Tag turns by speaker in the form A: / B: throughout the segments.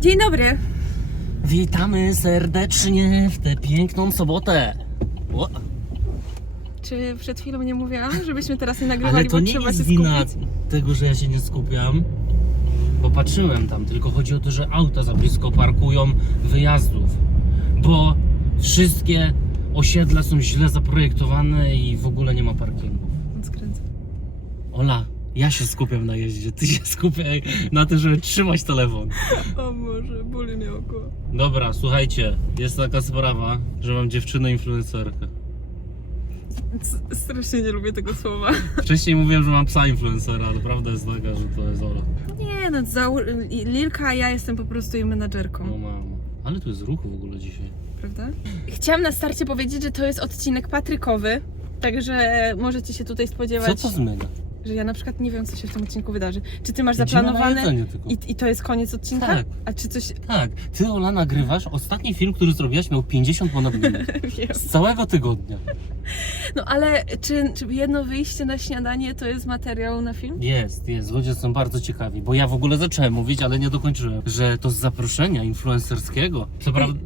A: Dzień dobry.
B: Witamy serdecznie w tę piękną sobotę. O,
A: Czy przed chwilą nie mówiłam, żebyśmy teraz nie
B: ale
A: nagrywali,
B: to
A: bo
B: nie
A: trzeba
B: jest
A: się
B: wina
A: skupić?
B: tego, że ja się nie skupiam. Popatrzyłem tam, tylko chodzi o to, że auta za blisko parkują wyjazdów. Bo wszystkie osiedla są źle zaprojektowane i w ogóle nie ma parkingów.
A: Skręcę.
B: Ola, ja się skupiam na jeździe, ty się skupiaj na tym, żeby trzymać telefon.
A: O Boże, boli mnie oko.
B: Dobra, słuchajcie, jest taka sprawa, że mam dziewczynę influencerkę.
A: Strasznie nie lubię tego słowa.
B: Wcześniej mówiłem, że mam psa influencera, ale prawda jest taka, że to jest Ola.
A: Nie no, załó- Lilka, a ja jestem po prostu jej menadżerką,
B: No mam. Ale tu jest ruchu w ogóle dzisiaj.
A: prawda? Chciałam na starcie powiedzieć, że to jest odcinek patrykowy, także możecie się tutaj
B: Co
A: spodziewać,
B: to zmienia?
A: Że ja na przykład nie wiem, co się w tym odcinku wydarzy. Czy ty masz
B: Idziemy na
A: zaplanowane
B: jedzenie tylko.
A: i, i to jest koniec odcinka?
B: Tak.
A: A czy coś...
B: Tak, ty Ola nagrywasz, ostatni film, który zrobiłaś miał 50 ponad minut.
A: Wiem.
B: Z całego tygodnia.
A: No ale czy, czy jedno wyjście na śniadanie to jest materiał na film?
B: Jest, jest, ludzie są bardzo ciekawi, bo ja w ogóle zacząłem mówić, ale nie dokończyłem, że to z zaproszenia influencerskiego. Co prawda,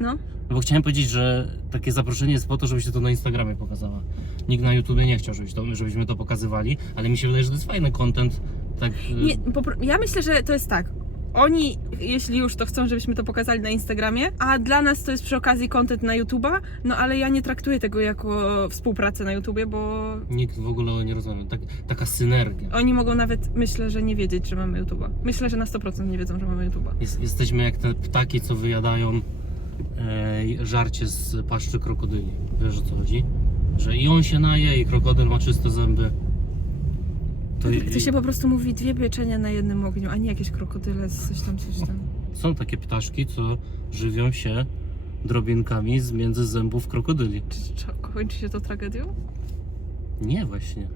A: No.
B: No bo chciałem powiedzieć, że takie zaproszenie jest po to, żebyś to na Instagramie pokazała. Nikt na YouTubie nie chciał, żebyś to, żebyśmy to pokazywali, ale mi się wydaje, że to jest fajny content. Tak, y,
A: Nie, po, pro- ja myślę, że to jest tak. Oni, jeśli już, to chcą, żebyśmy to pokazali na Instagramie, a dla nas to jest przy okazji content na YouTube'a, no ale ja nie traktuję tego jako współpracę na YouTubie, bo
B: nikt w ogóle nie rozumie. Tak, taka synergia.
A: oni mogą nawet, myślę, że nie wiedzieć, że mamy YouTube'a. Myślę, że na 100% nie wiedzą, że mamy YouTube'a.
B: Jest, jesteśmy jak te ptaki, co wyjadają żarcie z paszczy krokodyli. Wiesz o co chodzi? Że i on się naje, i krokodyl ma czyste zęby. To, i-
A: To się po prostu mówi dwie pieczenia na jednym ogniu, a nie jakieś krokodyle, z coś tam, coś tam.
B: Są takie ptaszki, co żywią się drobinkami z między zębów krokodyli.
A: Czy, czy kończy się to tragedią?
B: Nie, właśnie.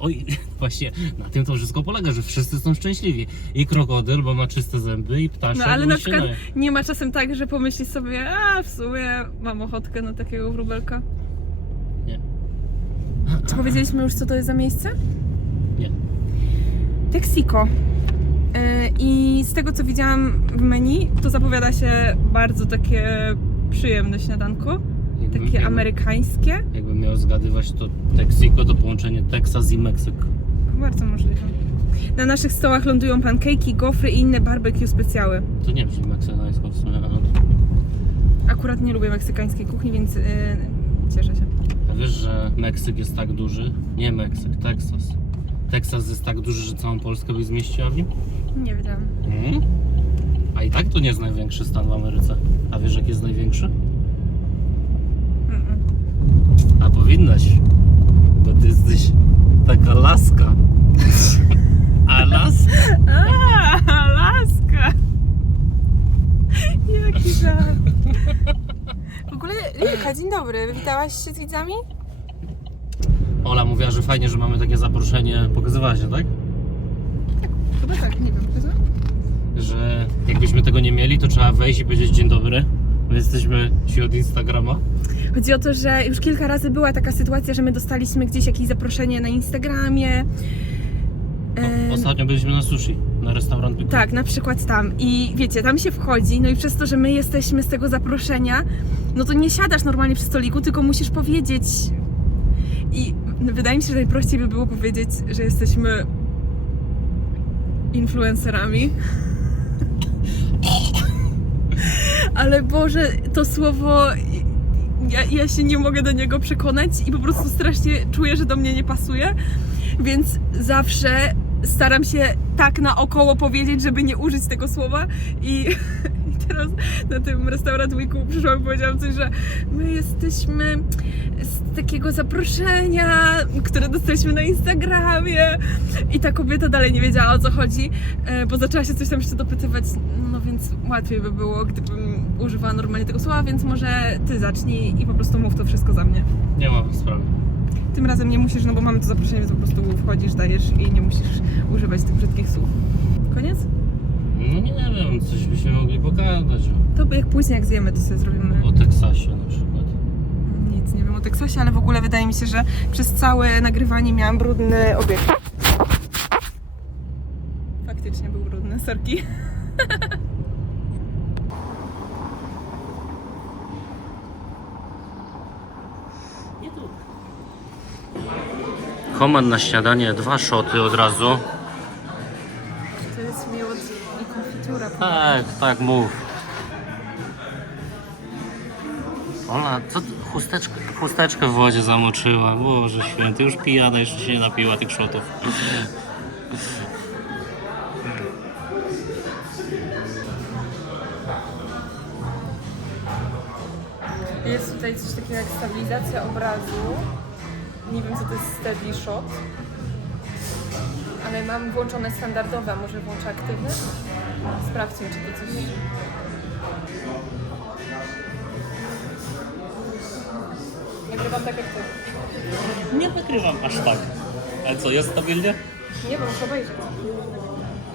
B: Oj, właśnie na tym to wszystko polega, że wszyscy są szczęśliwi. I krokodyl, bo ma czyste zęby, i ptaszek,
A: No ale na przykład
B: naje.
A: nie ma czasem tak, że pomyśli sobie, a w sumie mam ochotkę na takiego wróbelka.
B: Nie.
A: Czy powiedzieliśmy już, co to jest za miejsce?
B: Nie.
A: Texaco. Yy, I z tego, co widziałam w menu, to zapowiada się bardzo takie przyjemne śniadanko.
B: Jakbym-
A: Takie
B: jakbym-
A: amerykańskie.
B: Jakbym miał zgadywać, to Texaco to połączenie Teksas i Meksyk.
A: Bardzo możliwe. Na naszych stołach lądują pankejki, gofry i inne barbecue specjały.
B: To nie brzmi meksykańsko w sumie. ale-
A: Akurat nie lubię meksykańskiej kuchni, więc yy, cieszę się.
B: A wiesz, że Meksyk jest tak duży? Nie Meksyk, Teksas. Teksas jest tak duży, że całą Polskę by zmieściła w nim?
A: Nie wiedziałam.
B: Mhm. A i tak to nie jest największy stan w Ameryce. A wiesz, jaki jest największy? A powinnaś, bo ty jesteś taka laska. Alaska?
A: A, Alaska! Jaki żart. W ogóle, Lilka, dzień dobry. Witałaś się z widzami?
B: Ola mówiła, że fajnie, że mamy takie zaproszenie. Pokazywała się, tak?
A: Chyba tak, nie wiem. Pokazałam?
B: Że jakbyśmy tego nie mieli, to trzeba wejść i powiedzieć dzień dobry. My jesteśmy ci od Instagrama.
A: Chodzi o to, że już kilka razy była taka sytuacja, że my dostaliśmy gdzieś jakieś zaproszenie na Instagramie.
B: O,
A: Em,
B: ostatnio byliśmy na sushi, na restaurant.
A: Tak, na przykład tam. I wiecie, tam się wchodzi, no i przez to, że my jesteśmy z tego zaproszenia, no to nie siadasz normalnie przy stoliku, tylko musisz powiedzieć. I wydaje mi się, że najprościej by było powiedzieć, że jesteśmy influencerami. Ale Boże, to słowo. Ja, ja się nie mogę do niego przekonać i po prostu strasznie czuję, że do mnie nie pasuje. Więc zawsze staram się tak naokoło powiedzieć, żeby nie użyć tego słowa. I, teraz na tym restaurant weeku przyszłam i powiedziałam coś, że my jesteśmy z takiego zaproszenia, które dostaliśmy na Instagramie. I ta kobieta dalej nie wiedziała o co chodzi, e, bo zaczęła się coś tam jeszcze dopytywać. No więc łatwiej by było, gdybym używała normalnie tego słowa, więc może ty zacznij i po prostu mów to wszystko za mnie.
B: Nie ma sprawy.
A: Tym razem nie musisz, no bo mamy to zaproszenie, więc po prostu wchodzisz, dajesz i nie musisz używać tych brzydkich słów. Koniec?
B: No nie wiem, coś byśmy mogli nie pokażę.
A: To jak później jak zjemy, to sobie zrobimy.
B: O Teksasie na przykład.
A: Nic nie wiem o Teksasie, ale w ogóle wydaje mi się, że przez całe nagrywanie miałam brudny obiekt. Faktycznie był brudny, sorki.
B: Homan na śniadanie, dwa szoty od razu. Tak, tak, mów. Ola, co chusteczkę, chusteczkę w wodzie zamoczyła. Boże święty, już pijana, jeszcze się nie napiła tych szotów.
A: Jest tutaj coś takiego jak stabilizacja obrazu. Nie wiem co to jest steady shot. Ale mam włączone standardowe, a może włączę aktywny? Sprawdźmy czy to coś... Nagrywam tak jak ty.
B: Nie nagrywam aż tak. Ale co, jest stabilnie?
A: Nie, bo muszę obejrzeć.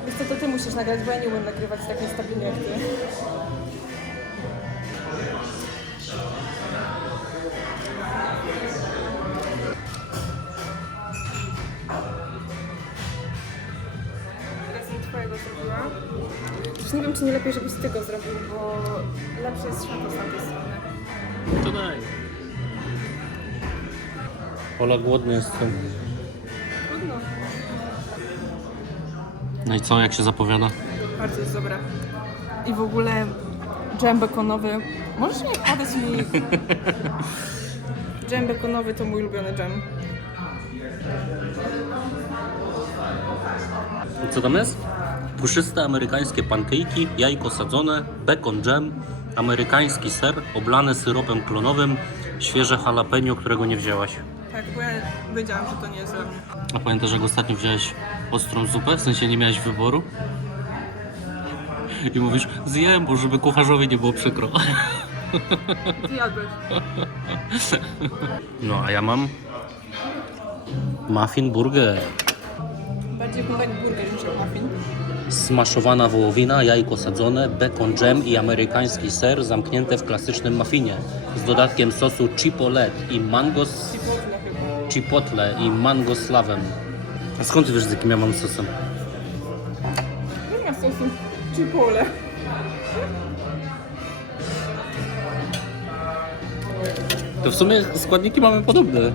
A: Wiesz co, to ty musisz nagrać, bo ja nie umiem nagrywać tak niestabilnie jak ty. Nie wiem, czy nie lepiej, żebyś ty go zrobił, bo lepsze jest światło z tamtej strony.
B: To daj. Ola, głodny jestem.
A: Trudno.
B: No i co, jak się zapowiada?
A: Bardzo jest dobra. I w ogóle dżem bekonowy. Możesz nie podać mi... dżem bekonowy to mój ulubiony dżem.
B: Co tam jest? Puszyste amerykańskie pankejki, jajko sadzone, bacon dżem, amerykański ser oblany syropem klonowym, świeże jalapeno, którego nie wzięłaś.
A: Tak, bo ja wiedziałam, że to nie jest dla mnie.
B: A pamiętasz, jak ostatnio wziąłeś ostrą zupę? W sensie nie miałeś wyboru? I mówisz, zjem, bo żeby kucharzowi nie było przykro.
A: Ty jadłeś.
B: No, a ja mam muffin burger.
A: Bardziej jak burger.
B: Smaszowana wołowina, jajko sadzone, bacon dżem i amerykański ser zamknięte w klasycznym muffinie z dodatkiem sosu chipotle i mango z
A: Chipotle
B: i mango z lawem. A skąd ty wiesz, z jakim ja mam sosem?
A: Nie ma sosu chipotle.
B: To w sumie składniki mamy podobne.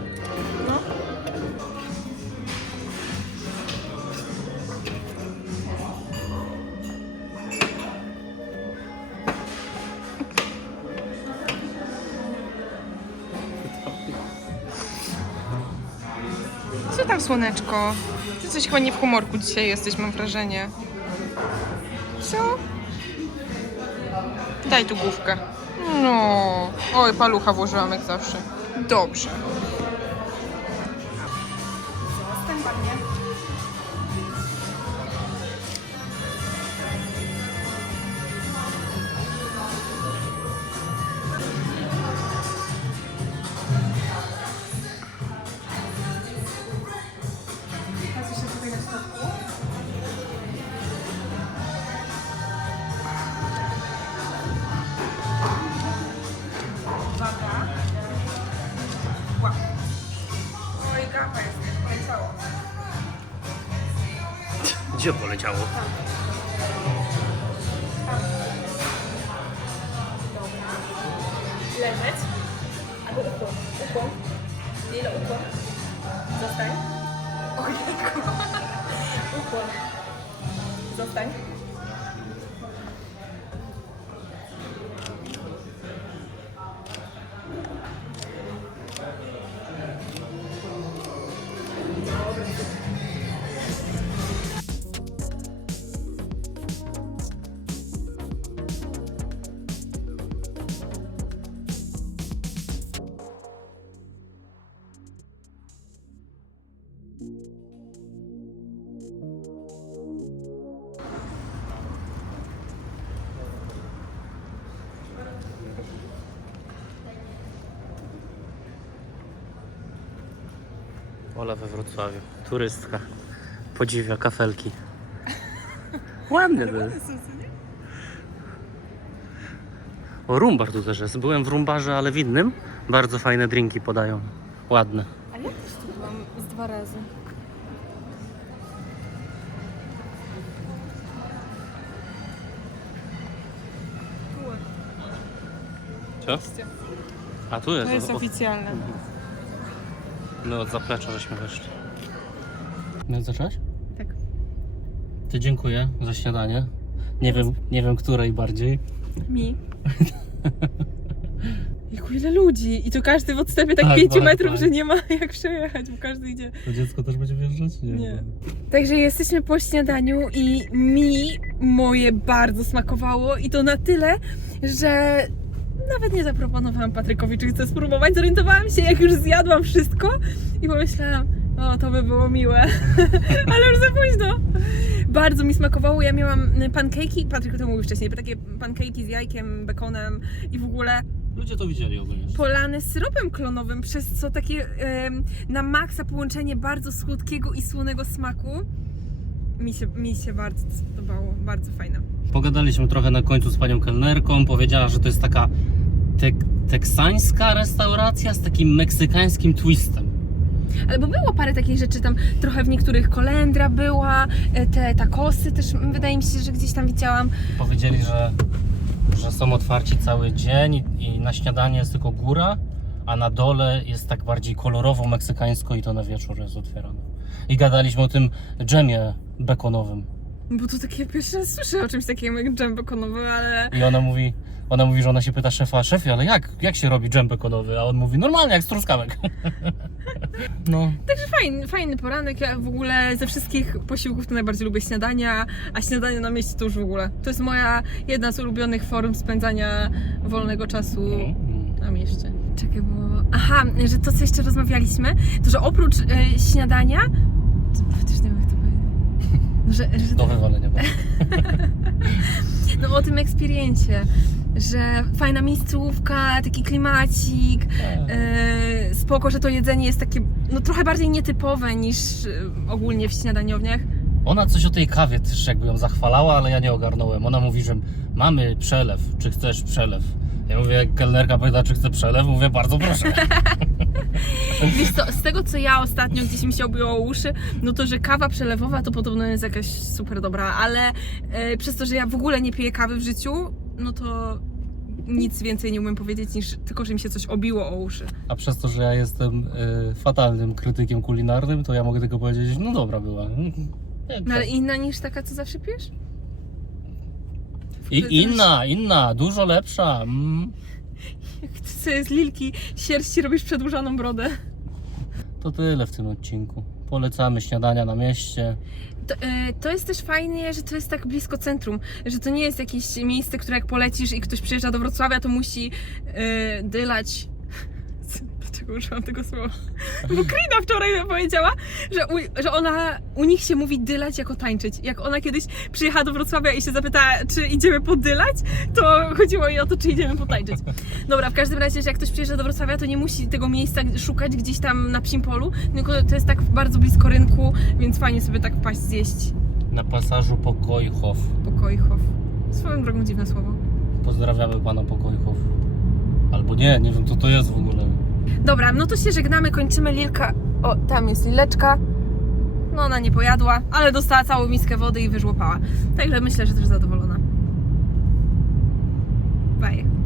A: Tam, słoneczko? Ty coś chyba nie w humorku dzisiaj jesteś, mam wrażenie. Co? Daj tu główkę. No. Oj, palucha włożyłam jak zawsze. Dobrze. Gapa jest, poleciało.
B: Gdzie poleciało?
A: Leżeć. Albo ukłon. Ukłon. Ile ukłon? Zostań. Ojejku. Ukłon. Zostań.
B: Ola we Wrocławiu. Turystka. Podziwia kafelki. Ładnie to jest. O, rumbar tu też jest. Byłem w rumbarze, ale w innym. Bardzo fajne drinki podają. Ładne.
A: A jak też tu byłam z dwa razy?
B: Co? A tu jest.
A: To jest oficjalne.
B: My od zaplecza żeśmy weszli. No zacząłeś?
A: Tak.
B: Ty dziękuję za śniadanie. Nie wiem, nie wiem której bardziej.
A: Mi. Jaku ile ludzi! I tu każdy w odstępie tak
B: Tak,
A: 5
B: tak,
A: metrów,
B: tak.
A: że nie ma jak przejechać, bo każdy idzie.
B: To dziecko też będzie wjeżdżać?
A: Nie. Także jesteśmy po śniadaniu i mi moje bardzo smakowało i to na tyle, że nawet nie zaproponowałam Patrykowi, czy chce spróbować. Zorientowałam się, jak już zjadłam wszystko i pomyślałam, o to by było miłe, ale już za późno. Bardzo mi smakowało. Ja miałam pancake'i, Patryk to mówił wcześniej, takie pancake'i z jajkiem, bekonem i w ogóle
B: Ludzie to widzieli ogólnie.
A: polane syropem klonowym, przez co takie em, na maksa połączenie bardzo słodkiego i słonego smaku. Mi się, mi się bardzo podobało, bardzo fajne.
B: Pogadaliśmy trochę na końcu z panią kelnerką. Powiedziała, że to jest taka tek teksańska restauracja z takim meksykańskim twistem.
A: Ale bo było parę takich rzeczy tam, trochę w niektórych kolendra była, e, te takosy też wydaje mi się, że gdzieś tam widziałam.
B: Powiedzieli, że, że są otwarci cały dzień i, i na śniadanie jest tylko góra, a na dole jest tak bardziej kolorowo meksykańsko i to na wieczór jest otwierane. I gadaliśmy o tym dżemie bekonowym.
A: Bo to takie pierwsze raz słyszę o czymś takim jak dżem bekonowy, ale
B: I ona mówi, ona mówi, że ona się pyta szefa, szefie, ale jak, jak się robi dżem bekonowy? A on mówi, normalnie, jak z truskawek. No,
A: Także fajny, fajny poranek. Ja w ogóle ze wszystkich posiłków to najbardziej lubię śniadania, a śniadanie na mieście to już w ogóle. To jest moja jedna z ulubionych form spędzania wolnego czasu na mieście. Czekaj, bo. Aha, że to co jeszcze rozmawialiśmy, to że oprócz e, śniadania. Że, że,
B: do wywalenia.
A: no o tym experiencie, że fajna miejscówka, taki klimacik, e, spoko, że to jedzenie jest takie no trochę bardziej nietypowe niż e, ogólnie w śniadaniowniach.
B: Ona coś o tej kawie też jakby ją zachwalała, ale ja nie ogarnąłem. Ona mówi, że mamy przelew, czy chcesz przelew? Ja mówię, jak kelnerka pyta, czy chcę przelew, mówię, bardzo proszę.
A: Wiesz co, z tego co ja ostatnio gdzieś mi się obiło o uszy, no to, że kawa przelewowa to podobno jest jakaś super dobra, ale e, przez to, że ja w ogóle nie piję kawy w życiu, no to nic więcej nie umiem powiedzieć niż tylko, że mi się coś obiło o uszy.
B: A przez to, że ja jestem y, fatalnym krytykiem kulinarnym, to ja mogę tylko powiedzieć, no dobra była.
A: No ale inna niż taka, co zawsze pijesz?
B: I inna, inna, dużo lepsza. Mm.
A: Sobie z lilki sierści robisz przedłużaną brodę.
B: To tyle w tym odcinku. Polecamy śniadania na mieście.
A: To, e, to jest też fajnie, że to jest tak blisko centrum, że to nie jest jakieś miejsce, które jak polecisz i ktoś przyjeżdża do Wrocławia, to musi e, dylać. Dlaczego użyłam tego słowa? Bo Krina wczoraj powiedziała, że u, że ona, u nich się mówi dylać jako tańczyć. Jak ona kiedyś przyjechała do Wrocławia i się zapytała, czy idziemy podylać, to chodziło jej o to, czy idziemy potańczyć. Dobra, w każdym razie, że jak ktoś przyjeżdża do Wrocławia, to nie musi tego miejsca szukać gdzieś tam na psim polu, tylko to jest tak bardzo blisko rynku, więc fajnie sobie tak wpaść, zjeść
B: Na pasażu Pokojchow.
A: Pokojchow. Swoją drogą dziwne słowo.
B: Pozdrawiamy pana Pokojchow. Albo nie, nie wiem co to jest w ogóle.
A: Dobra, no to się żegnamy, kończymy Lilka. O, tam jest Lileczka. No ona nie pojadła, ale dostała całą miskę wody i wyżłopała. Także myślę, że też zadowolona. Bye.